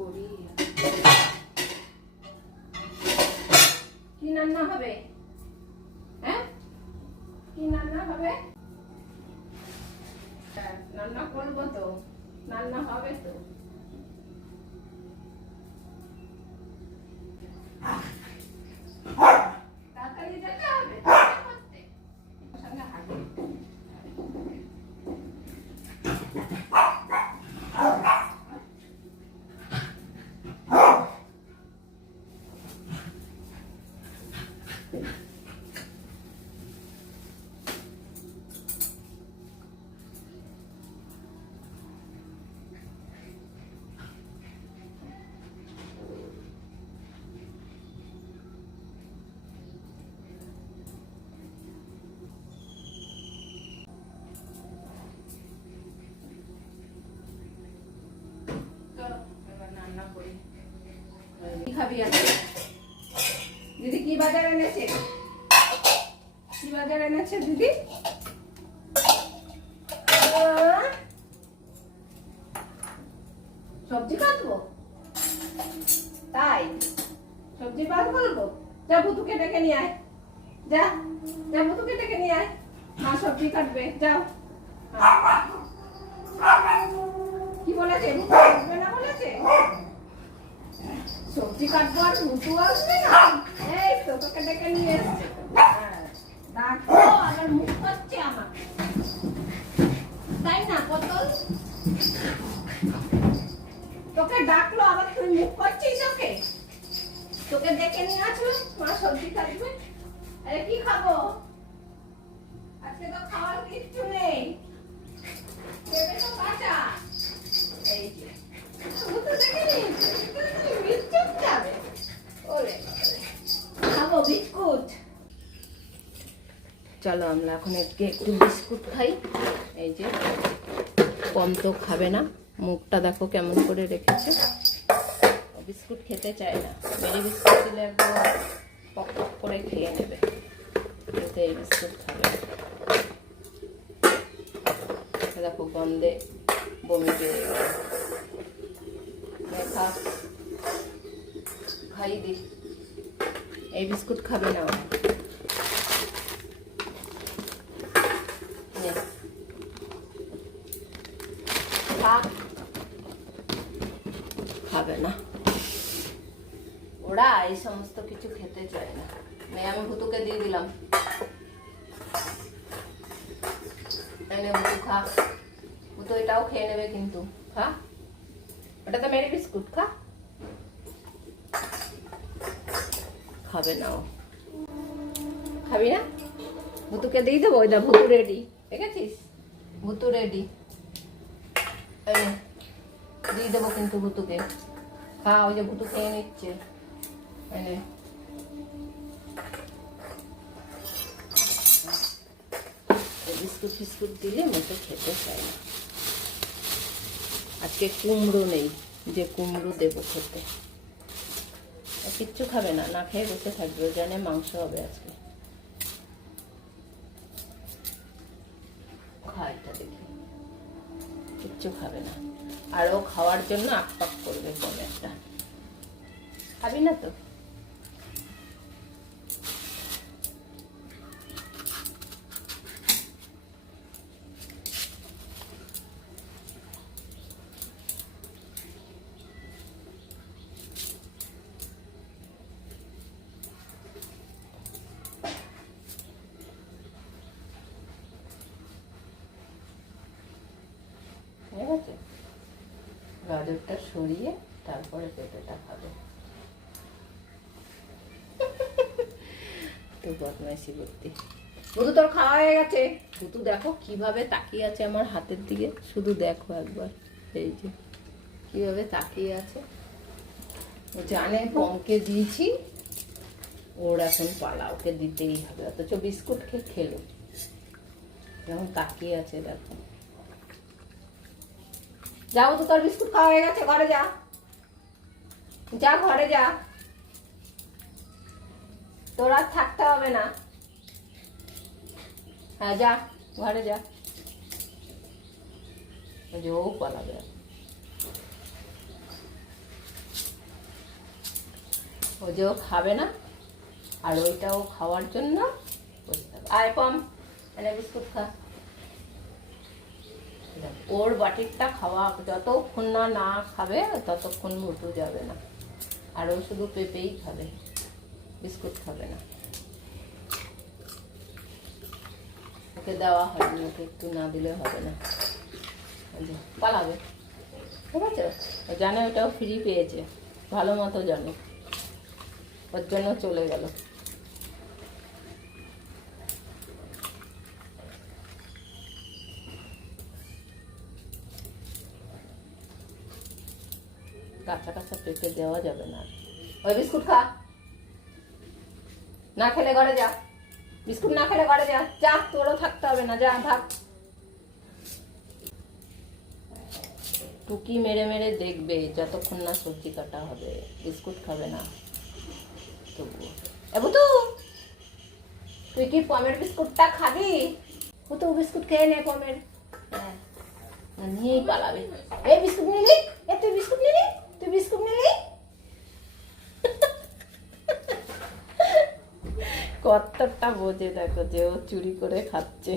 করি। কি রান্না হবে? হ্যাঁ, কি রান্না হবে? রান্না করবো তো, রান্না হবে তো। তাড়াতাড়ি যেতে হবে করতে। সঙ্গে হাঁটবে। কি খাবি আজকে? দিদি কি বাজার এনেছে? কি বাজার এনেছে দিদি? সবজি কাটবো, তাই সবজি বার করবো। যা ভুতুকে ডেকে নিয়ে আয়, যা যা ভুতুকে ডেকে নিয়ে আয়, মা সবজি কাটবে। যাও। কি বলেছে? ভুতু আসবে না বলেছে? সবজি কাটবো আর ভুতু আসবে না? এই তো তোকে ডেকে নিয়ে এসছে। ডাকো, আবার মুখ করছে আমার, তাই না পটল? তোকে ডাকলো আবার তুই মুখ করছিস। ওকে তোকে ডেকে নিয়ে আসলো, মা সবজি কাটবে। আরে কি খাবো আজকে? তো খাওয়ার কিচ্ছু নেই, দেবে তো কাঁচা। এই যে ভুতু দেখে নিয়েছে, বিস্কুট খাবে। ওরে খাবো বিস্কুট। চলো আমরা এখন একটু বিস্কুট খাই। এই যে কম তো খাবে না, মুখটা দেখো কেমন করে রেখেছে। বিস্কুট খেতে চায় না, মেরি বিস্কুট দিলে একদম পক পক করে খেয়ে নেবে, কিন্তু এই বিস্কুট খাবে না। দেখো গন্ধে বমি পেয়ে গেল। দেখা খাই দি, এই বিস্কুট খাবে না। খাবে না, ওরা এই সমস্ত কিছু খেতে চায় না। আমি ভুতুকে দিয়ে দিলাম, এনে ভুতু খা। ভুতু এটাও খেয়ে নেবে কিন্তু, খা। ওটা তো মেরি বিস্কুট, খা। খাবে না, ও খাবি না? ভুতুকে দিয়ে দেবো। ওই দা ভুতু রেডি, দেখেছিস? ভুতু রেডি, দিয়ে দেবো কিন্তু ভুতুকে। খা, ওই যে ভুতু খেয়ে নিচ্ছে। বিস্কুট ফিস্কুট দিলে মতো খেতে চায় না। আজকে কুমড়ো নেই যে কুমড়ো দেবো খেতে, কিচ্ছু খাবে না, না খেয়ে বসে থাকবে। ও জানে মাংস হবে আজকে। খাইটা দেখি, কিচ্ছু খাবে না। আর ও খাওয়ার জন্য আকপাক করবে কোন একটা। খাবি না তো? ঠিক আছে, গাজরটা সরিয়ে তারপরে পেঁপেটা খাবে। তো বদমাইশি করতে। ভুতু তোর খাওয়া হয়ে গেছে। ভুতু দেখো কিভাবে তাকিয়ে আছে আমার হাতের দিকে, শুধু দেখো একবার। এই যে কিভাবে তাকিয়ে আছে, ও জানে পমকে দিয়েছি, ওর এখন পালা, ওকে দিতেই হবে। অথচ বিস্কুট খেয়ে খেলো, যেমন তাকিয়ে আছে দেখো। যাও তো, তোর বিস্কুট খাওয়া হয়ে গেছে, ঘরে যা, যা ঘরে যা, তোর আর থাকতে হবে না। হ্যাঁ যা, ঘরে যা। ও পালাবে। ও যে ও খাবে না, আর ওইটাও খাওয়ার জন্য বসে থাকবে। আয় কম, এনে বিস্কুট খা। ওর বাটিরটা খাওয়া যতক্ষণ না না খাবে ততক্ষণ ভুতু যাবে না। আর ও শুধু পেঁপেই খাবে, বিস্কুট খাবে না। ওকে দেওয়া হয়নি, ওকে একটু না দিলে হবে না, পালাবে। ঠিক আছে, ও জানে ওটাও ফ্রি পেয়েছে, ভালো মতো জানো, ওর জন্য চলে গেল। কাঁচা কাঁচা পেঁপে দেওয়া যাবে না। ওই বিস্কুট খা, না খেলে ঘরে যা, বিস্কুট না খেলে ঘরে যা, যা, তোরও থাকতে হবে না, যা থাক। টুকি মেরে মেরে দেখবে যতক্ষণ না সবজি কাটা হবে, বিস্কুট খাবে না তবুও। বুতু, তুই কি পমের বিস্কুটটা খাবি? বুতু বিস্কুট খেয়ে নে পমের। হ্যাঁ, নিয়েই পালাবে। এই বিস্কুট নিলি, এ তুই বিস্কুট নিলি, তুই বিস্কুট নিলি। কতটা বোঝে দেখো যে ও চুরি করে খাচ্ছে।